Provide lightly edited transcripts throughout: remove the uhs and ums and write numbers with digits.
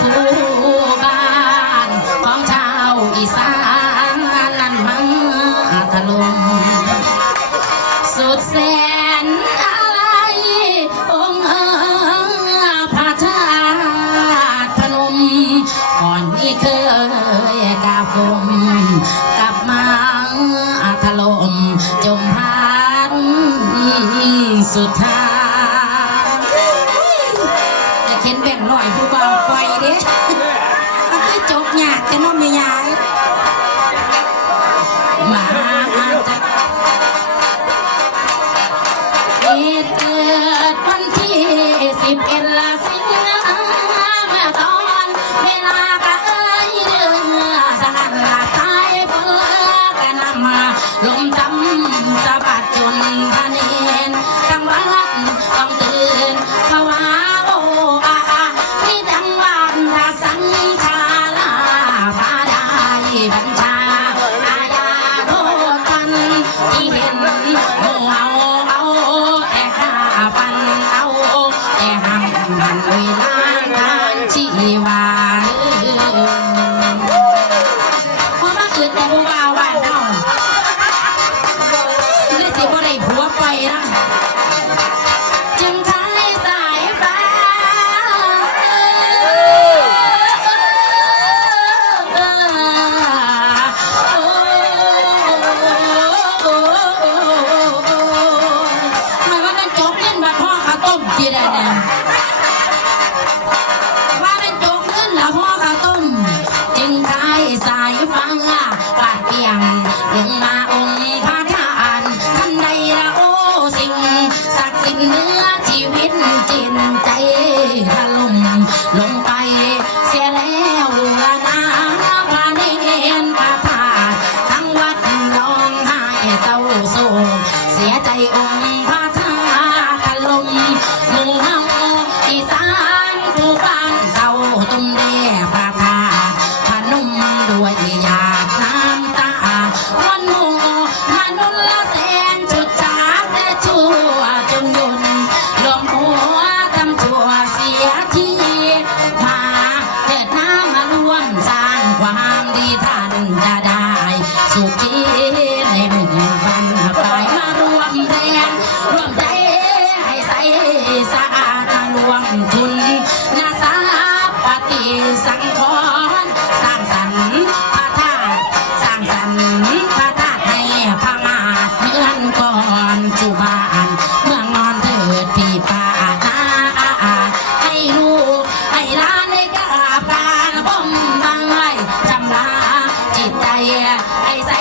ผู้บ้านของชาวอีสานนั้นมาถล่มสุดแสนอะไรองค์พระธาตุพนมก่อนนี้เคยกราบก้มกลับมาถล่มจมพานสุดท้ายจะเข็นแบ่งหน่อยผู้เบาไปเด้มันก็จบยากจะน้องไม่ยายมาจากเกิดวันที่11 สิงหาเมื่อตอนเวลากะเอ้ยเรือสนั่นละตายเพื่อกะนำมาลมจำสะบัดจนพะเนนทั้งวัดต้องตื่นภาวะโอ้อาที่ดังวันพระสังฆาลาพาได้บัญชาอาญาโทษกันที่เห็นโง่เอาแต่ข้าปันเอาแต่ห้ำมันเลยล้างทางชีวาเพราะมาเกิดแต่ผู้บ่าวบ้านเฮาเลยสิบ่ได้ผัวไปนะจึงขายสายฟ้าหมายว่ามันจบเงินบัดพ่อข้าวต้มที่ได้เนี่ยว่ามันจบเงินละพ่อข้าวต้มจึงขายสายฟ้าปาดเตียงลงมาองค์พระธาตุทันใดละโอ้สิ่งศักดิ์สิทธิ์เหนือชีวิตจิตใจถล่มลงไปเสียแล้วละนาพระเนรพระธาตุทั้งวัดร้องไห้เศร้าโศกเสียใจองค์พระธาตุถล่มหมู่เฮาอีสานผู้บ้านเศร้าตุ้มแด่พระธาตุพนมด้วยหยาดน้ำตาวันหมู่มนุษย์ละแสนชุดจากและชั่วจนยุนรวมหัวทำชั่วเสียทีมาเถิดน้ำมารวมสร้างความดีท่านจะได้สุขีในหมู่บ้านปลายมารวมแรงรวมใจให้ใสสะอาดมารวมทุนนาสาปฏิสังขรณ์สร้างสรรค์พระธาตุสร้างสรรค์พระธาตุให้พมาศเหมือนก่อนจุบานเมืองนอนเถิดพี่ป่านาให้ลูกให้หลานได้กราบการบ่มบังไว้ชำระจิตใจให้ใส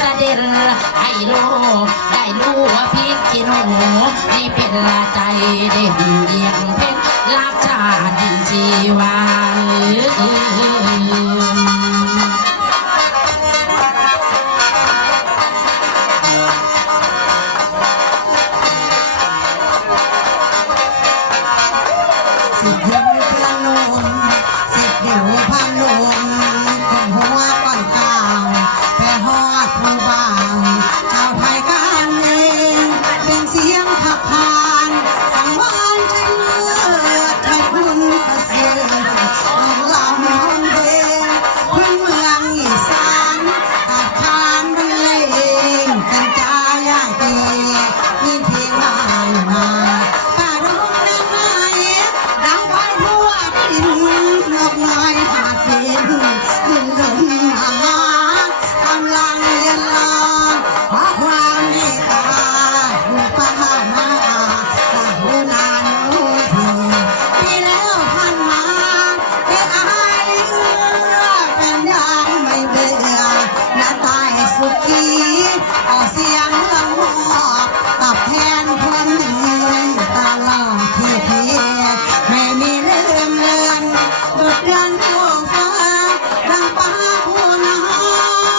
สะเด็ดให้ลูกได้รู้ว่าพริกขี้หนูนี่เป็นใจเด่นเอียงเพชรลาบชาติชีวาสิเดียวพะนมสิเดียวพะนมคนหัวก่อนกลางแพ่ฮอดผู้บางชาวไทยกันเองเป็นเสียงขับขานสังวานใจเลือดไทยคุณประเสริฐลำห้องเพลงพื้นเมืองอีสานตัดขานบรรเลงกันจาใหญ่ตีมีเพียงบ้านนาป่าดงนางไม้ดังไว้ทั่วดินนกน้อยหาดบินขึ้นลมหากำลังเรียนรอเพราะความเมตตาผู้ป้ามาผู้นานผู้ทีปีแล้วผ่านมาเป็นอายเอื้อแฟนยังไม่เบื่อหน้าตายสุขีเอาเสียงลำหอกตอบแทนคนหนึ่งตลอดที่เพียไม่มีลืมเลือนดุดเดือนทั่วฟ้าดังป้าผู้น้อย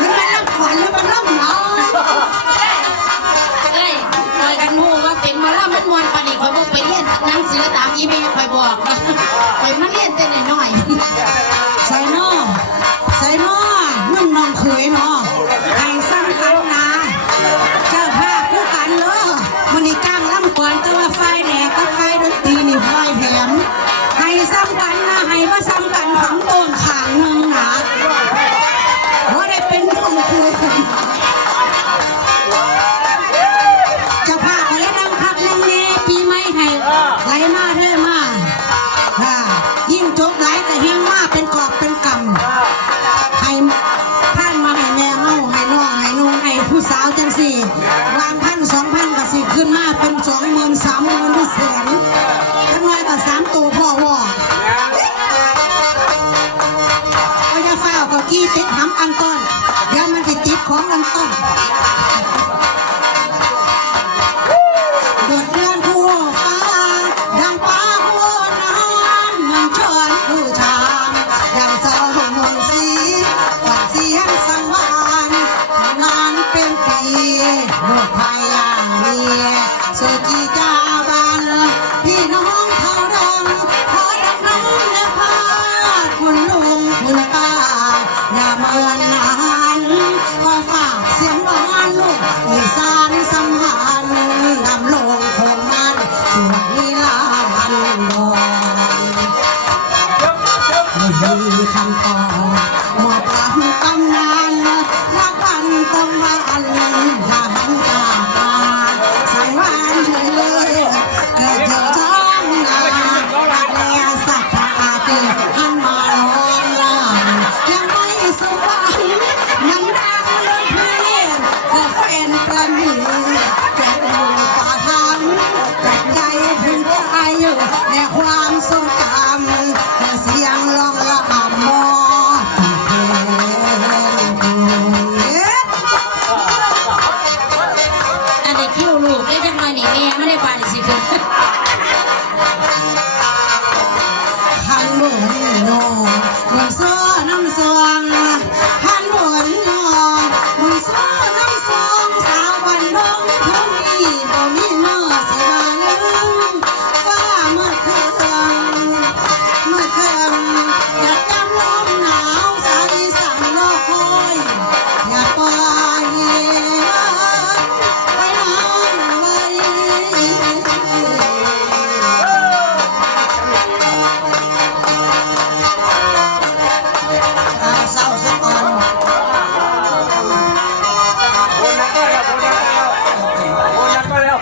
มันเป็นลำขวัญหรือมันลำน้อย เอ้ยคอยกันหูว่าเป็นมาล่ามันมวนปานนี้คอยบอกไปเรียนหนังสือตามอีเมลคอยบอกคอยมาเรียนแต่น้อย ใส่นอใส่นอนุ่มน้องเคยนอ คุยเจ้าภาพก็เลยดังคักนั่งเน่ปีใหม่ให้ไหลมาเรื่อยมายิ่งจบไหลแต่เฮงมาเป็นกอบเป็นกำให้ท่านมาให้แม่เฮาให้น้องให้นุ่งให้ผู้สาวจังสี่วาง1,000 2,000ก็สิขึ้นมาเป็น20,000 30,000แสนทั้งน้อยก็3ตัวพ่อวอก็จะฝ้าวก็กี้ติดหำอันต้นเดี๋ยวมันจะติดของอันต้นโดดเดือนผู้ฟ้าดังป้าหัวน้ำมันชวนผู้ชามดังเจ้ามนต์สีฝันเสียงสังวานนานเป็นปีลูกพายอย่างนี้สุจีจาบันพี่น้องเขาดังขอดังน้ำและพาคุณลุงคุณป้าอย่าเมินนานขอฝากเสียงหวานลูกอีสานสัมพันธ์นำลงคงมันช่วยนิลานดอนมีคำตอบหมดลำตำนานรักวันต้องวันอย่าหันกลับมาสังวานเฉยเลยเกิดเจอท้องนารักแลสักพาตีหันมาลองลางยังไม่สว่างยังดังเลยเพื่อนก็แฟนประนีแก่ดูป่าทำแต่ใจถึงใจอยู่ในความทรงจำเสียงร้องละอ่ำมอเพลง อันนี้คิวลูกได้จังหน่อยนี่แม่ไม่ได้ปานสิคือ หันหมุนโนมุนซ้อน้ำซองหันหมุนโนมุนซ้อน้ำซองสาวบันดงเขามีบ่มีเมื่อสิบาลืมฟ้าเมื่อคืนอยากจำลมหนาวสายสั่งรอคอยอยากปล่อยไว้นานไว้เศร้าสักก่อน โอ้ยนักก็แล้ว